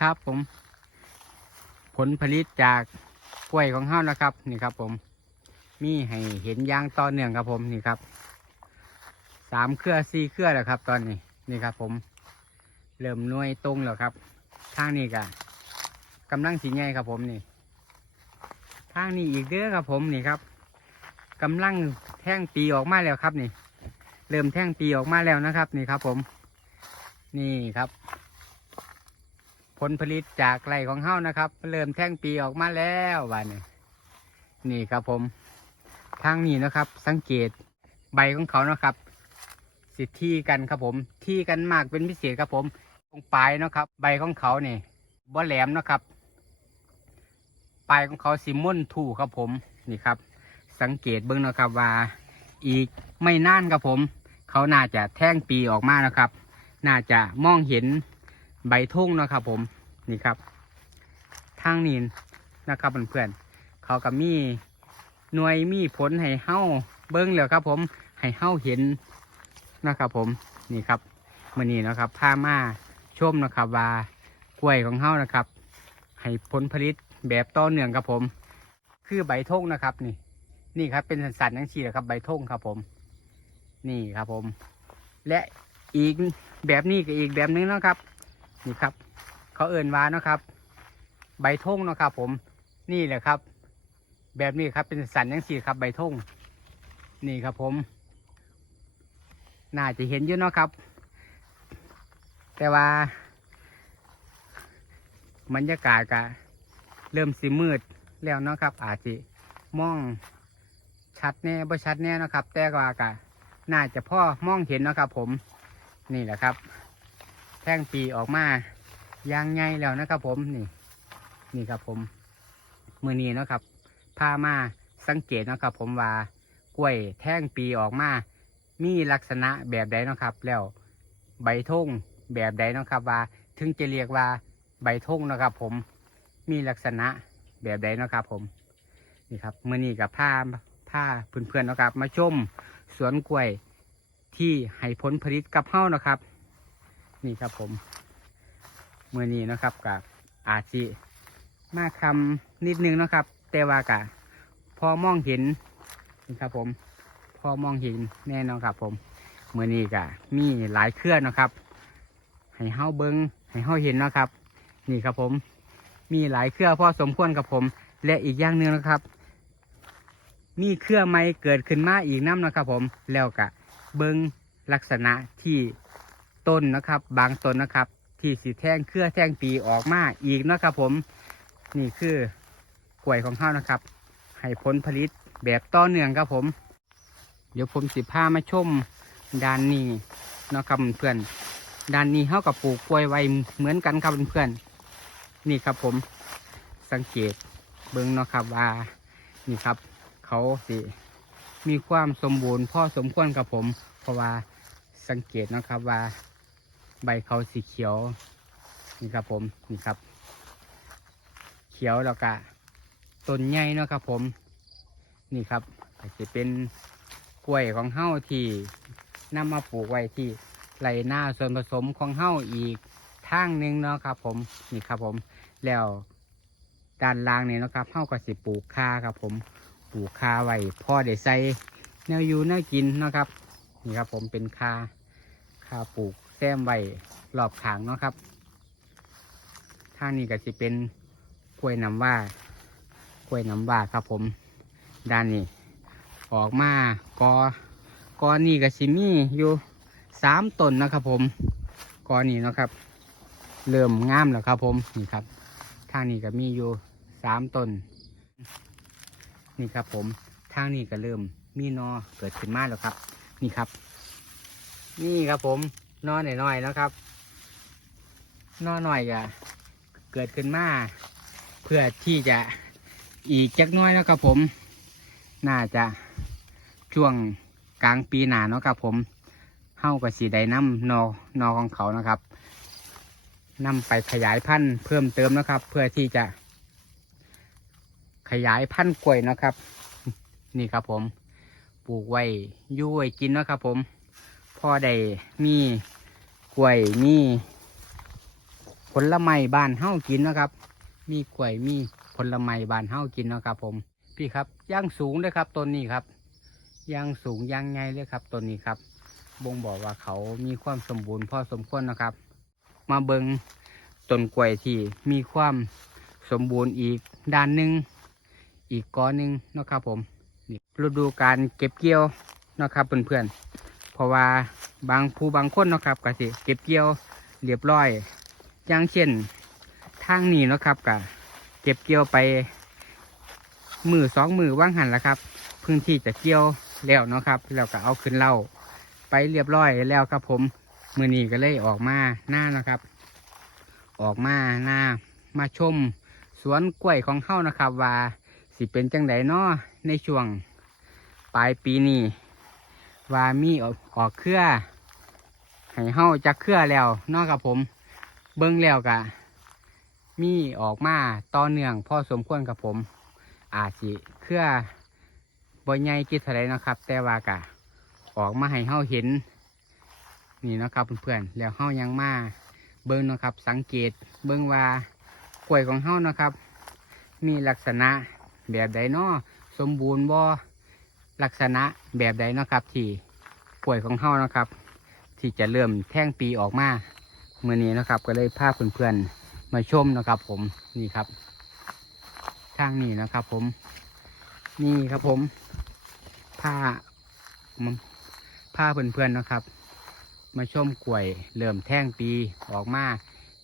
ครับผม ผลผลิตจากกล้วยของเฮานะครับ นี่ครับผม มีให้เห็นยางต่อเนื่องครับผมนี่ครับสามเครือสี่เครือแล้วครับ ตอนนี้นี่ครับ ผม เริ่มน่วยตรงแล้วครับทางนี้ก็กำลังสีใหญ่ครับผมนี่ทางนี้อีกเด้อครับผมนี่ครับกำลังแท่งปีออกมาแล้วครับนี่ เริ่มแท่งปีออกมาแล้วนะครับ นี่ครับ ผม นี่ครับ ผลผลิตจากไรของเฮานะครับ เริ่มแท่งปีออกมาแล้ววันนี้นี่ครับผมทางนี้นะครับ สังเกตใบของเขานะครับ สิที่กันครับผม ที่กันมากเป็นพิเศษครับผมตรงปลายนะครับ ใบของเขาเนี่ยบ่แหลมนะครับ ปลายของเขาสิม่นถูครับผมนี่ครับ สังเกตเบื้องนะครับว่า อีกไม่นานครับผม เขาน่าจะแท่งปีออกมานะครับ น่าจะมองเห็น ใบทุ่งนะครับผมนี่ครับ ทางนี้นะครับเพื่อนๆเขาก็มีหน่วยมีผลให้เฮ้าเบิ้งแล้วครับผมให้เฮ้าเห็นนะครับผมนี่ครับมื่อนี้นะครับพามาชมนะครับว่ากล้วยของเฮ้านะครับ ให้ผลผลิตแบบต่อเนื่องครับผม คือใบทงนะครับ นี่ นี่ครับเป็นสันๆทั้งชีนะครับ ใบทงครับผม นี่ครับผม และอีกแบบนี้ก็อีกแบบนึงนะครับ นี่ครับ เขาเอิ่นว่านะครับ ใบทงนะครับผมนี่แหละครับ แบบนี้ครับเป็นสันทั้งชีครับ ใบทงนี่ครับผม น่าจะเห็นอยู่เนาะครับ แต่ว่าบรรยากาศก็เริ่มสีมืดแล้วเนาะครับ อาจจะมองชัดแน่บ่ชัดแน่นะครับ แต่ว่าก็น่าจะพ่อมองเห็นนะครับผมนี่แหละครับ แท่งปีออกมายางไงแล้วนะครับ ผมนี่ นี่ครับ ผมมือนี้นะครับพามาสังเกตนะครับ ผมว่ากล้วยแท่งปีออกมา มีลักษณะแบบใดนะครับ แล้วใบทงแบบใดนะครับว่า ถึงจะเรียกว่าใบทงนะครับ ผมมีลักษณะแบบใดนะครับ ผมนี่ครับมือนี้กับผ้าผ้าเพื่อนๆนะครับ มาชมสวนกล้วยที่ให้ผลผลิตกับเฮ้านะครับ นี่ครับผมเมื่อนี้นะครับกับอาชีมาคำนิดนึงนะครับ แต่ว่ากะพอมองเห็นนี่ครับ ผมพอมองเห็นแน่นอนครับ ผมเมื่อนี้ก็มีหลายเครื่อเนะครับ ให้เฮาเบิงให้เฮาเห็นนะครับ นี่ครับผม มีหลายเครื่อพอสมควรกับผม และอีกอย่างหนึ่งนะครับ มีเครื่อไม้เกิดขึ้นมาอีกน้ำนะครับ ผมแล้วก็เบิงลักษณะที่ ต้นนะครับ บางต้นนะครับ ที่สีแท่งเครือแท่งปีออกมาอีกนะครับผมนี่คือกล้วยของเขานะครับ ให้ผลผลิตแบบต่อเนื่องครับผม เดี๋ยวผมสิพามาชมด้านนี้นะครับเพื่อนด้านนี้เขากับปลูกกล้วยไว้เหมือนกันครับเพื่อนนี่ครับผมสังเกตเบิ้งเนาะครับว่านี่ครับ เขาสิมีความสมบูรณ์พอสมควรกับผม เพราะว่าสังเกตนะครับว่า ใบเขาสีเขียวนี่ครับผมนี่ครับ เขียวแล้วก็ต้นใหญ่เนาะครับผม นี่ครับจะเป็นกล้วยของเฮ้าที่นำมาปลูกไว้ที่ไรหน้าส่วนผสมของเฮ้าอีกทางหนึ่งเนาะครับ ผมนี่ครับผมแล้วด้านล่างนี่เนาะครับเฮ้าก็สิปลูกคาครับ ผมปลูกคาไว้พ่อได้ใส่แนวอยู่แนวกินเนาะครับนี่ครับผมเป็นคาคาปลูก ซมไว้รอบขางเนาะครับทางนี้ก็จะเป็นกล้วยน้ำว่ากล้วยน้ำว่าครับผม ด้านนี้ ออกมากอกอนี่กับซิมี่อยู่สามต้นนะครับผมกอนี่นะครับ เริ่มงามแล้วครับผมนี่ครับทางนี้ก็มีอยู่สามต้นนี่ครับผมทางนี้ก็เริ่มมีนอเกิดขึ้นมาแล้วครับ นี่ครับ นี่ครับผม นอนหน่อยๆนะครับ นอนหน่อยก็เกิดขึ้นมาเพื่อที่จะอีกจักน้อยนะครับผม น่าจะช่วงกลางปีหนาเนาะครับผมเฮ้ากับสีไดน้ำนอนอของเขานะครับนำไปขยายพันธุ์เพิ่มเติมนะครับ เพื่อที่จะขยายพันธุ์กล้วยนะครับ นี่ครับผม ปลูกไว้ยุ่ไว้กินนะครับผม พอได้มีกล้วยมีผลไม้บานเฮากินนะครับ มีกล้วยมีผลไม้บานเฮากินนะครับ ผม พี่ครับย่างสูงเลยครับต้นนี้ครับย่างสูงย่างไงเลยครับต้นนี้ครับ บ่งบอกว่าเขามีความสมบูรณ์พอสมควรนะครับ มาเบิงต้นกล้วยที่มีความสมบูรณ์อีกด้านหนึ่งอีกก้อนหนึ่งนะครับผมฤดูการเก็บเกี่ยวนะครับเพื่อนๆเพ ราะว่าบางผู้บางคนเนาะครับก็สิเก็บเกี่ยวเรียบร้อย อย่างเช่นทางนี้เนาะครับก็เก็บเกี่ยวไปมือสองมือว่างหันแล้วครับ พื้นที่จะเกี่ยวแล้วเนาะครับแล้วก็เอาขึ้นเล่าไปเรียบร้อยแล้วครับผมมือนี้ก็เลยออกมาหน้านะครับ ออกมาหน้ามาชมสวนกล้วยของเฮานะครับ ว่าสิเป็นจังไดนาะในช่วงปลายปีนี้ ว่ามีออกออกเครือให้เฮาจักเครือแล้วนาะครับผม เบิ้งแล้วกะมีออกมาต่อเนื่องพอสมควรกับผม อาจสิเครือบใหญ่กี่เท่าไรนะครับ แต่ว่ากะออกมาให้เฮาเห็น นี่นะครับเพื่อนๆแล้วเฮายังมา เบิ้งนะครับ สังเกตเบิ้งว่ากล้วยของเฮานะครับ มีลักษณะแบบใดนาะสมบูรณ์บ่ ลักษณะแบบใดนะครับที่กล้วยของเฮานะครับ ที่จะเริ่มแท่งปีออกมาเมื่อนี้นะครับ ก็เลยพาเพื่อนๆมาชมนะครับ ผมนี่ครับทางนี้นะครับ ผม นี่ครับผมผ้าผ้าเพื่อนๆนะครับ มาชมกล้วย เริ่มแท่งปีออกมา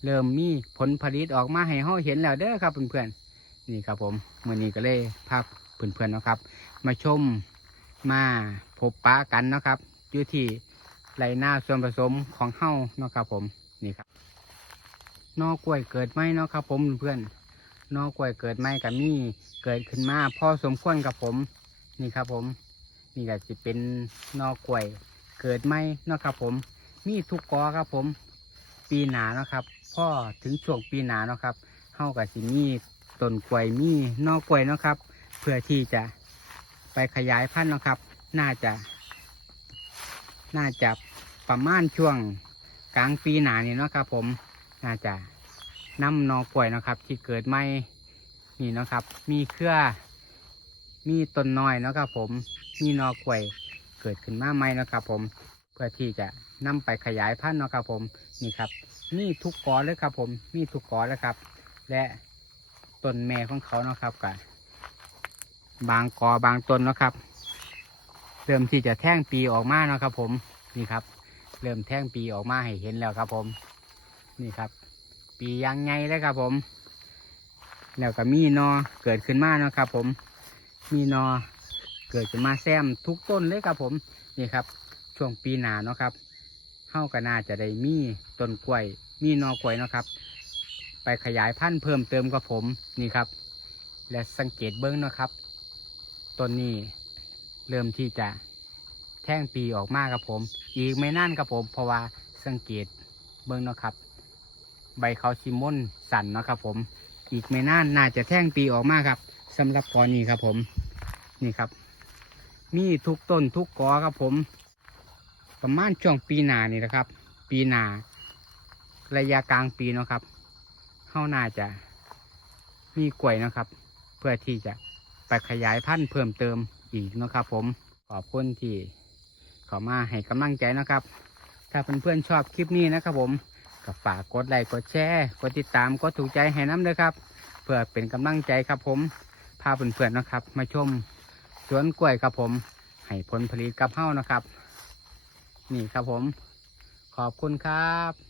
เริ่มมีผลผลิตออกมาให้เฮาเห็นแล้วเด้อครับเพื่อนๆนี่ครับผมเมื่อนี้ก็เลยพาเพื่อนๆนะครับ มาชม มาพบปะกันนะครับอยู่ที่ไรหน้าส่วนผสมของเฮาเนาะครับผมนี่ครับนอกล้วยเกิดไหมเนาะครับผมเพื่อนนอกล้วยเกิดไหมกับมี่เกิดขึ้นมาพอสมควรกับผม นี่ครับผม นี่ก็จะเป็นนอกล้วยเกิดไหมเนาะครับผม มีทุกกอครับผม ปีหนาเนาะครับพ่อถึงช่วงปีหนาเนาะครับเฮากับสิมีต้นกล้วยมีนอกกล้วยเนาะครับ เพื่อที่จะ ไปขยายพันธุ์นะครับ น่าจะ น่าจะประมาณช่วงกลางปีหนานี่นะครับ ผม น่าจะน้ำนอกล้วยนะครับ ที่เกิดใหม่นี่นะครับ มีเครือมีต้นน้อยนะครับผม มีนอกล้วยเกิดขึ้นมาใหม่นะครับ ผม เพื่อที่จะนำไปขยายพันธุ์นะครับผม นี่ครับ นี่ทุกกอเลยครับ ผม มีทุกกอเลยครับ และต้นแม่ของเขาเนาะครับกับ บางกอบางต้นนะครับ เริ่มที่จะแท่งปีออกมาเนาะครับ ผมนี่ครับ เริ่มแท่งปีออกมาให้เห็นแล้วครับ ผม นี่ครับ ปียังไงเลยครับ ผม แล้วก็มีนอเกิดขึ้นมานะครับ ผม มีนอเกิดขึ้นมาแซมทุกต้นเลยครับ ผมนี่ครับ ช่วงปีหนาเนาะครับเฮาก็น่าจะได้มีต้นกล้วย มีนอกล้วยเนาะครับ ไปขยายพันธุ์เพิ่มเติมกับผมนี่ครับ และสังเกตเบิ้องนะครับ ต้นนี้เริ่มที่จะแท่งปีออกมาครับผม อีกไม่นานครับผม เพราะว่าสังเกตเบิ้งเนาะครับ ใบเขาชิมอนสั่นเนาะครับผม อีกไม่นานน่าจะแท่งปีออกมาครับสำหรับกอนี้ครับผม นี่ครับ มีทุกต้นทุกกอครับผม ประมาณช่วงปีหนานี่นะครับ ปีหนาระยะกลางปีเนาะครับเข้าน่าจะมีกล้วยนะครับ เพื่อที่จะ ไปขยายพันธุ์เพิ่มเติมอีกนะครับ ผมขอบคุณที่เขอมาให้กำลังใจนะครับ ถ้าเพื่อนๆชอบคลิปนี้นะครับ ผมก็ฝากกดไลค์กดแชร์กดติดตามกดถูกใจให้น้ำเลยครับ เพื่อเป็นกำลังใจครับผมพาเพื่อนๆนะครับ มาชมสวนกล้วยครับผมให้ผลผลิตกับเฮ้านะครับ นี่ครับผม ขอบคุณครับ